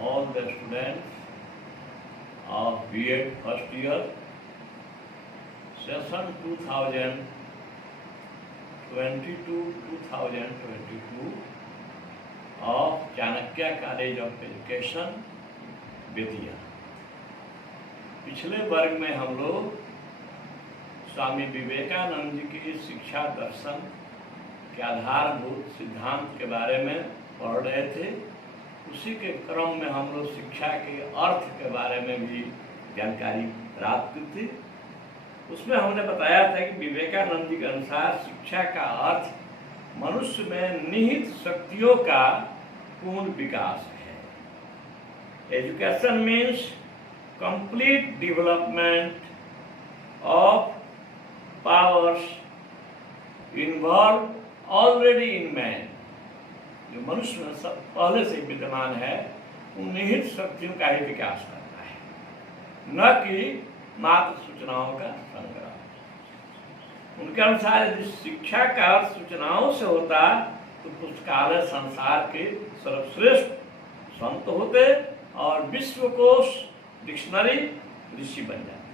all the students of B.Ed first year, session 2022-2022 of Chanakya college of education Bettiah. पिछले वर्ग में हम लोग स्वामी विवेकानंद जी की शिक्षा दर्शन के आधारभूत सिद्धांत के बारे में पढ़ रहे थे। उसी के क्रम में हम लोग शिक्षा के अर्थ के बारे में भी जानकारी प्राप्त की थी। उसमें हमने बताया था कि विवेकानंद जी के अनुसार शिक्षा का अर्थ मनुष्य में निहित शक्तियों का पूर्ण विकास है। Education means complete development of powers involve already in man. जो मनुष्य में सब पहले से विद्यमान है उन निहित शक्तियों का ही विकास करना है, न कि मात्र सूचनाओं का संग्रह। उनके अनुसार यदि शिक्षा का अर्थ सूचनाओं से होता तो पुस्तकालय संसार के सर्वश्रेष्ठ संत होते और विश्वकोश डिक्शनरी ऋषि बन जाते।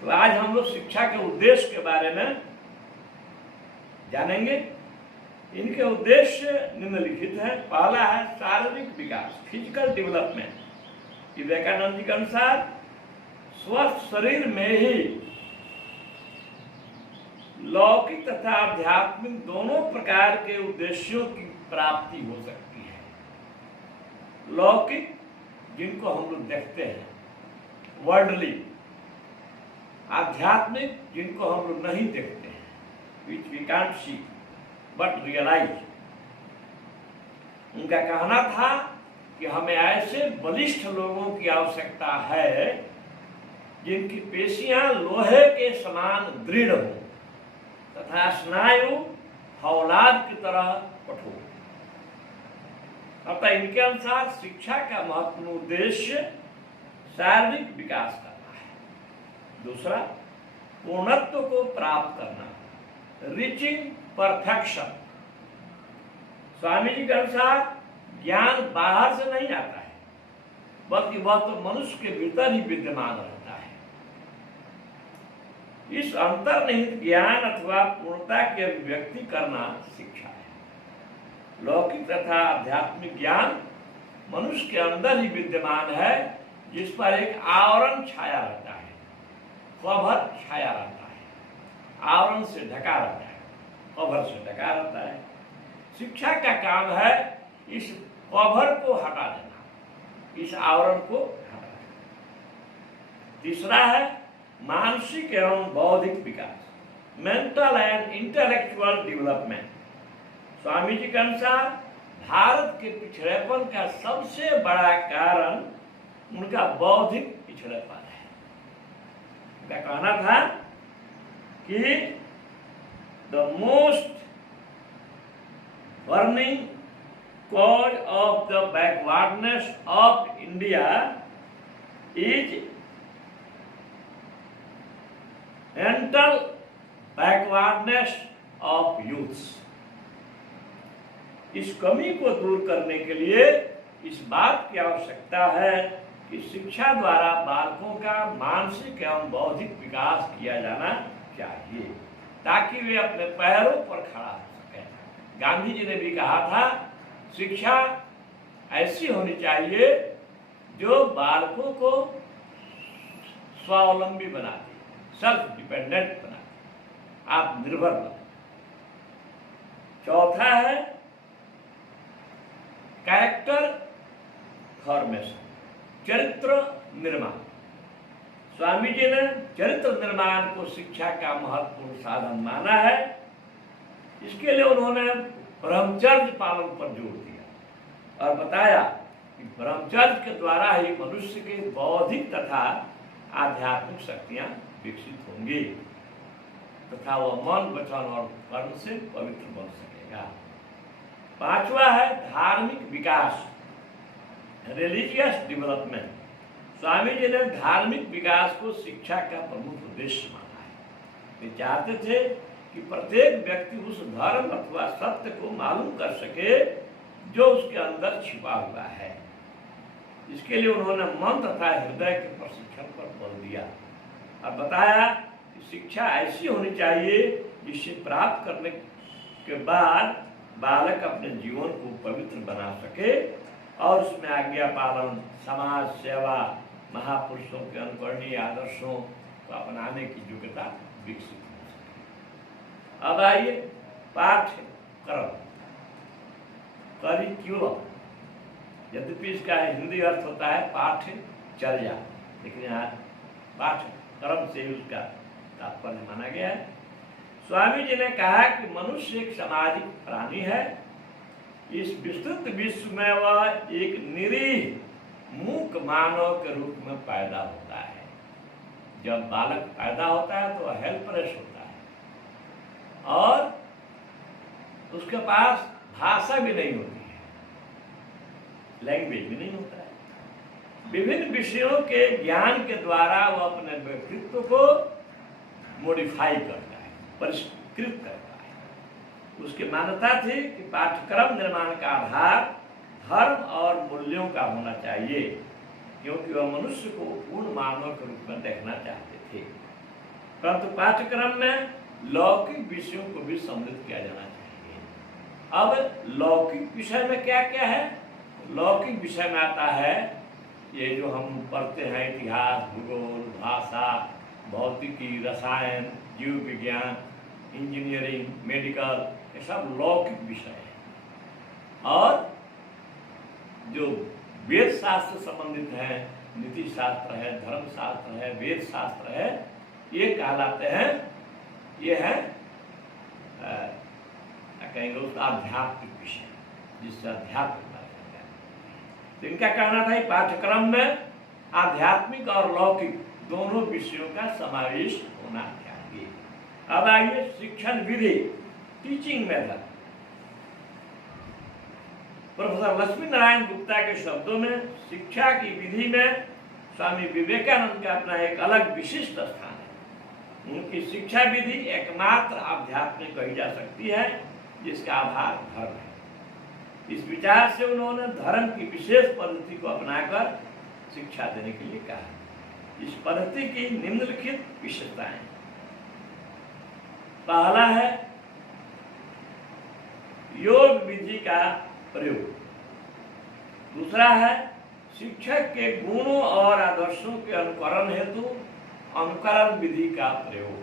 तो आज हम लोग शिक्षा के उद्देश्य के बारे में जानेंगे। इनके उद्देश्य निम्नलिखित है। पहला है शारीरिक विकास, फिजिकल डेवलपमेंट। विवेकानंद जी के अनुसार स्वस्थ शरीर में ही लौकिक तथा आध्यात्मिक दोनों प्रकार के उद्देश्यों की प्राप्ति हो सकती है। लौकिक जिनको हम लोग देखते हैं, वर्ल्डली। आध्यात्मिक जिनको हम लोग नहीं देखते हैं, which we can't see but realise. उनका कहना था कि हमें ऐसे बलिष्ठ लोगों की आवश्यकता है जिनकी पेशियां लोहे के समान दृढ़ हो तथा स्नायु फौलाद की तरह कठोर। अतः इनके अनुसार शिक्षा का महत्वपूर्ण उद्देश्य शारीरिक विकास करना है। दूसरा, पूर्णत्व को प्राप्त करना, रीचिंग परफेक्शन। स्वामी जी के अनुसार ज्ञान बाहर से नहीं आता है, बल्कि वह तो मनुष्य के भीतर ही विद्यमान रहता है। इस अंतर्निहित ज्ञान अथवा पूर्णता की अभिव्यक्ति करना शिक्षा है। लौकिक तथा आध्यात्मिक ज्ञान मनुष्य के अंदर ही विद्यमान है, जिस पर एक आवरण छाया रहता है, कवर छाया रहता है, आवरण से ढका रहता है, कवर से ढका रहता है। शिक्षा का काम है इस कवर को हटा देना, इस आवरण को हटा देना। तीसरा है मानसिक एवं बौद्धिक विकास, mental and intellectual development. Swami ji के अनुसार भारत के पिछड़ेपन का सबसे बड़ा कारण उनका बौद्धिक पिछड़ेपन है। उनका कहना था कि the most burning cause of the backwardness of India is mental backwardness of youths. इस कमी को दूर करने के लिए इस बात की आवश्यकता है कि शिक्षा द्वारा बालकों का मानसिक एवं बौद्धिक विकास किया जाना चाहिए, ताकि वे अपने पैरों पर खड़ा हो सकें। गांधी जी ने भी कहा था, शिक्षा ऐसी होनी चाहिए जो बालकों को स्वावलंबी बना दे, सेल्फ डिपेंडेंट बना दे, आत्मनिर्भर बना दे। चौथा है कैरेक्टर फॉर्मेशन, चरित्र निर्माण। स्वामी जी ने चरित्र निर्माण को शिक्षा का महत्वपूर्ण साधन माना है। इसके लिए उन्होंने ब्रह्मचर्य पालन पर जोर दिया और बताया कि ब्रह्मचर्य के द्वारा ही मनुष्य के बौद्धिक तथा आध्यात्मिक शक्तियां विकसित होंगी तथा वह मन, वचन और कर्म से पवित्र बन सकेगा। पांचवा है धार्मिक विकास, रिलीजियस डेवलपमेंट। स्वामी जी ने धार्मिक विकास को शिक्षा का प्रमुख उद्देश्य माना है। वे चाहते थे कि प्रत्येक व्यक्ति उस धर्म अथवा सत्य को मालूम कर सके जो उसके अंदर छिपा हुआ है। इसके लिए उन्होंने मन तथा हृदय के प्रशिक्षण पर बल दिया और बताया कि शिक्षा ऐसी होनी चाहिए जिससे प्राप्त करने के बाद बालक अपने जीवन को पवित्र बना सके और उसमें आज्ञा पालन, समाज सेवा, महापुरुषों के अनुकरणीय आदर्शों को अपनाने की योग्यता विकसित हो सके। अब आइए पाठ्यक्रम करिकुलम, यद्यपि इसका हिंदी अर्थ होता है पाठ्यचर्या, लेकिन यहाँ पाठ्यक्रम से ही उसका तात्पर्य माना गया है। स्वामी जी ने कहा कि मनुष्य एक सामाजिक प्राणी है। इस विस्तृत विश्व में वह एक निरीह मूक मानव के रूप में पैदा होता है। जब बालक पैदा होता है तो वह हेल्पलेस होता है और उसके पास भाषा भी नहीं होती है, लैंग्वेज भी नहीं होता है। विभिन्न विषयों के ज्ञान के द्वारा वह अपने व्यक्तित्व को मॉडिफाई करता है, परिष्कृत करता है। उसकी मान्यता थी कि पाठ्यक्रम निर्माण का आधार धर्म और मूल्यों का होना चाहिए, क्योंकि वह मनुष्य को पूर्ण मानव के रूप में देखना चाहते थे। परंतु पाठ्यक्रम में लौकिक विषयों को भी सम्मिलित किया जाना चाहिए। अब लौकिक विषय में क्या क्या है? लौकिक विषय में आता है ये जो हम पढ़ते हैं, इतिहास, भूगोल, भाषा, भौतिकी, रसायन, जीव विज्ञान, इंजीनियरिंग, मेडिकल, ये सब लौकिक विषय है। और जो वेद शास्त्र संबंधित है, नीति शास्त्र है, धर्म शास्त्र है, वेद शास्त्र है, ये कहलाते हैं, ये है कहेंगे उसका आध्यात्मिक विषय, जिससे अध्यात्म करते हैं। तो इनका कहना था पाठ्यक्रम में आध्यात्मिक और लौकिक दोनों विषयों का समावेश होना चाहिए। अब आइए शिक्षण विधि, teaching method. Professor Lakshmi Narayan Gupta के शब्दों में शिक्षा की विधि में स्वामी विवेकानंद का अपना एक अलग विशिष्ट स्थान है। उनकी शिक्षा विधि एकमात्र आध्यात्मिक कही जा सकती है, जिसका आधार धर्म है। इस विचार से उन्होंने धर्म की विशेष पद्धति को अपनाकर शिक्षा देने के लिए कहा। इस पद्धति की निम्नलिखित विशेषताएं: पहला है योग विधि का प्रयोग, दूसरा है शिक्षक के गुणों और आदर्शों के अनुकरण हेतु अनुकरण विधि का प्रयोग,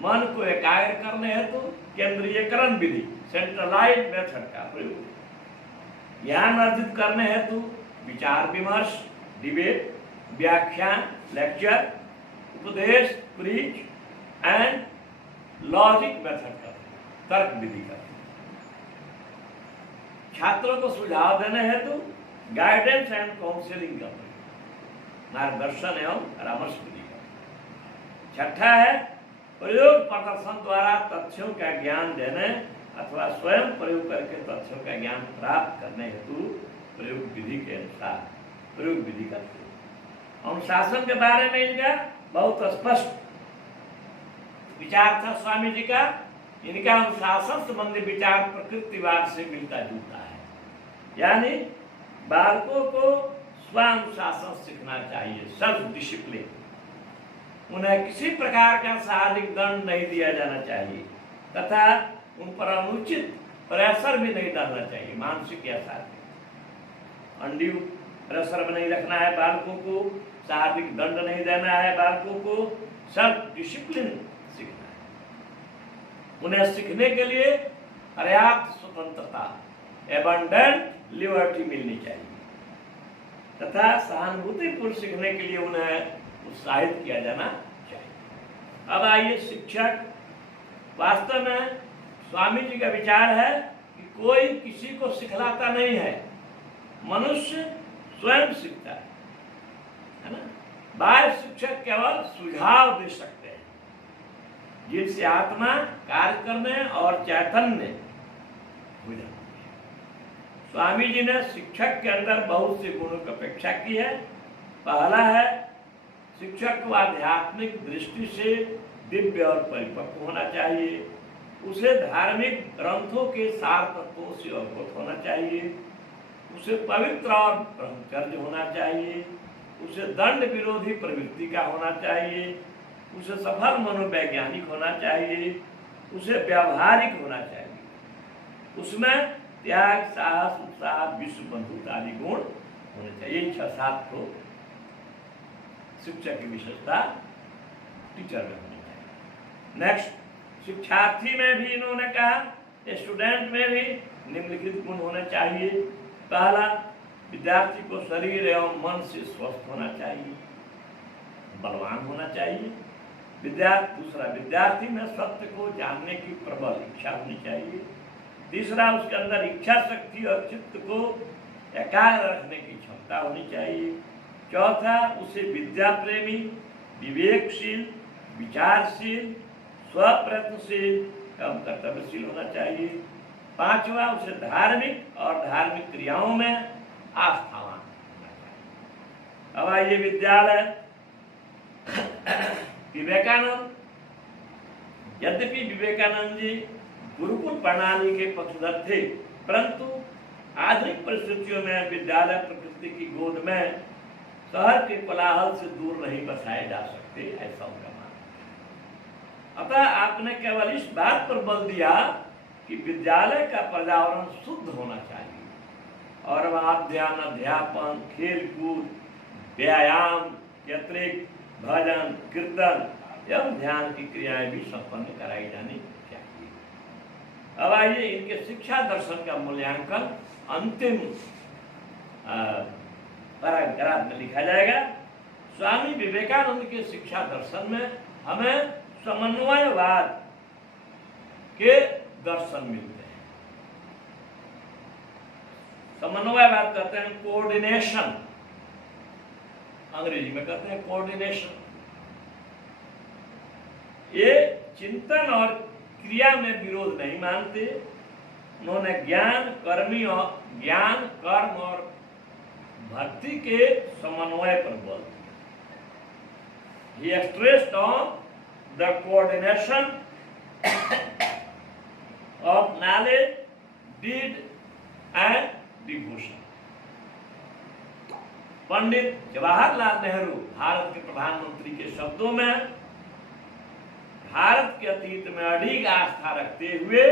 मन को एकाग्र करने हेतु केंद्रीयकरण विधि, सेंट्रलाइज मेथड का प्रयोग, ज्ञान अर्जित करने हेतु विचार विमर्श, डिबेट, व्याख्यान, लेक्चर, उपदेश, प्रीच एंड लॉजिक मेथड का, तर्क विधि का, छात्रों को सुझाव देने हेतु गाइडेंस एंड काउंसलिंग का, मार्गदर्शन एवं परामर्श विधि का। छठा है प्रयोग प्रदर्शन द्वारा तथ्यों का ज्ञान देने अथवा स्वयं प्रयोग करके तथ्यों का ज्ञान प्राप्त करने हेतु प्रयोग विधि के अनुसार प्रयोग विधि का प्रयोग। अनुशासन के बारे में इनका बहुत स्पष्ट विचार था स्वामी जी का। इनका अनुशासन संबंधी विचार प्रकृतिवाद से मिलता जुलता है, यानी बालकों को स्वानुशासन सीखना चाहिए, सेल्फ डिसिप्लिन। उन्हें किसी प्रकार का शारीरिक दंड नहीं दिया जाना चाहिए तथा उन पर अनुचित प्रेशर भी नहीं डालना चाहिए, मानसिक या शारीरिक। अंडी प्रेशर में नहीं रखना है बालकों को, शारीरिक दंड नहीं देना है बालकों को, सेल्फ डिसिप्लिन सीखना है। उन्हें सीखने के लिए पर्याप्त स्वतंत्रता, एबंडेंट लिबर्टी मिलनी चाहिए तथा सहानुभूतिपूर्ण सीखने के लिए उन्हें उत्साहित किया जाना चाहिए। अब आइए शिक्षक। वास्तव में स्वामी जी का विचार है कि कोई किसी को सिखलाता नहीं है, मनुष्य स्वयं सीखता है ना। बाह्य शिक्षक केवल सुझाव दे सकते हैं, जिनसे आत्मा कार्य करने और चैतन्य हो जाती है। स्वामी जी ने शिक्षक के अंदर बहुत से गुणों की अपेक्षा की है। पहला है शिक्षक को आध्यात्मिक दृष्टि से दिव्य और परिपक्व होना चाहिए। उसे धार्मिक ग्रंथों के सार तत्वों से अवगत होना चाहिए। उसे पवित्र और ब्रह्मचर्य होना चाहिए, उसे दंड विरोधी प्रवृत्ति का होना चाहिए, उसे सफल मनोवैज्ञानिक होना चाहिए, उसे व्यावहारिक होना चाहिए, उसमें त्याग, साहस, उत्साह, विश्व बंधुता आदि गुण होने चाहिए। 6-7 को शिक्षक की विशेषता टीचर में होनी चाहिए। नेक्स्ट, शिक्षार्थी में भी इन्होंने कहा, स्टूडेंट में भी निम्नलिखित गुण होने चाहिए। पहला, विद्यार्थी को शरीर एवं मन से स्वस्थ होना चाहिए, बलवान होना चाहिए। दूसरा, विद्यार्थी में सत्य को जानने की प्रबल इच्छा होनी चाहिए। तीसरा, उसके अंदर इच्छा शक्ति और चित्त को एकाग्र रखने की क्षमता होनी चाहिए। चौथा, उसे विद्या प्रेमी, विवेकशील, विचारशील, स्वप्रयत्नशील एवं कर्तव्यशील होना चाहिए। पांचवा, उसे धार्मिक और धार्मिक क्रियाओं में आस्थावान होना चाहिए। अब आइए विद्यालय। विवेकानंद, यद्यपि विवेकानंद जी गुरुकुल प्रणाली के पक्षधर थे, परंतु आधुनिक परिस्थितियों में विद्यालय प्रकृति की गोद में शहर के कोलाहल से दूर नहीं बसाए जा सकते, ऐसा उनका मानना। अतः आपने केवल इस बात पर बल दिया कि विद्यालय का पर्यावरण शुद्ध होना चाहिए और अध्ययन, अध्यापन, खेल कूद, व्यायाम के अतिरिक्त भजन, कीर्तन एवं ध्यान की क्रियाएं भी संपन्न कराई जानी चाहिए। अब आइए इनके शिक्षा दर्शन का मूल्यांकन अंतिम पैराग्राफ में लिखा जाएगा। स्वामी विवेकानंद के शिक्षा दर्शन में हमें समन्वयवाद के दर्शन मिलते हैं। समन्वयवाद कहते हैं कोऑर्डिनेशन, अंग्रेजी में कहते हैं कोऑर्डिनेशन। ये चिंतन और क्रिया में विरोध नहीं मानते। उन्होंने ज्ञान, कर्म और भक्ति के समन्वय पर बल दिया। He stressed on the coordination of knowledge, deed and devotion. Pandit Jawaharlal Nehru Bharat के प्रधानमंत्री के शब्दों में भारत के अतीत में अडिग आस्था रखते हुए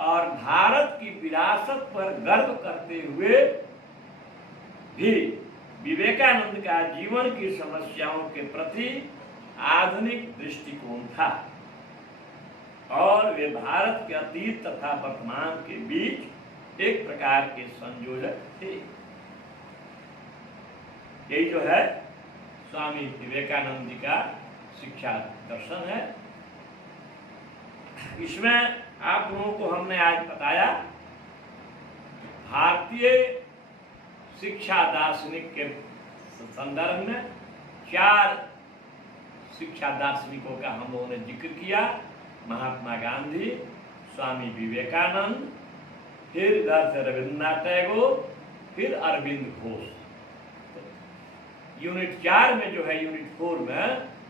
और भारत की विरासत पर गर्व करते हुए भी विवेकानंद का जीवन की समस्याओं के प्रति आधुनिक दृष्टिकोण था और वे भारत के अतीत तथा वर्तमान के बीच एक प्रकार के संयोजक थे। यही जो है स्वामी विवेकानंद जी का शिक्षा दर्शन है। इसमें आप लोगों को हमने आज बताया भारतीय शिक्षा दार्शनिक के संदर्भ में 4 शिक्षा दार्शनिकों का हम लोगों ने जिक्र किया। महात्मा गांधी, स्वामी विवेकानंद, फिर इधर से रविन्द्रनाथ टैगोर, फिर अरविंद घोष। यूनिट 4 में जो है, यूनिट 4 में,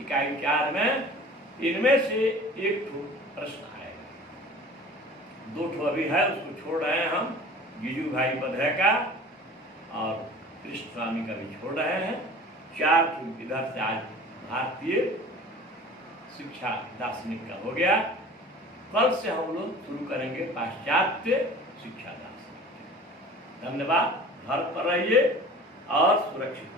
इकाई 4 में इनमें से एक प्रश्न आएगा। 2 अभी है, उसको छोड़ रहे हैं हम, गिजू भाई बधे का और कृष्ण स्वामी का भी छोड़ रहे हैं। 4 इधर से आज भारतीय शिक्षा दार्शनिक का हो गया। कल से हम लोग शुरू करेंगे पाश्चात्य शिक्षा दार्शनिक। धन्यवाद। घर पर रहिए और सुरक्षित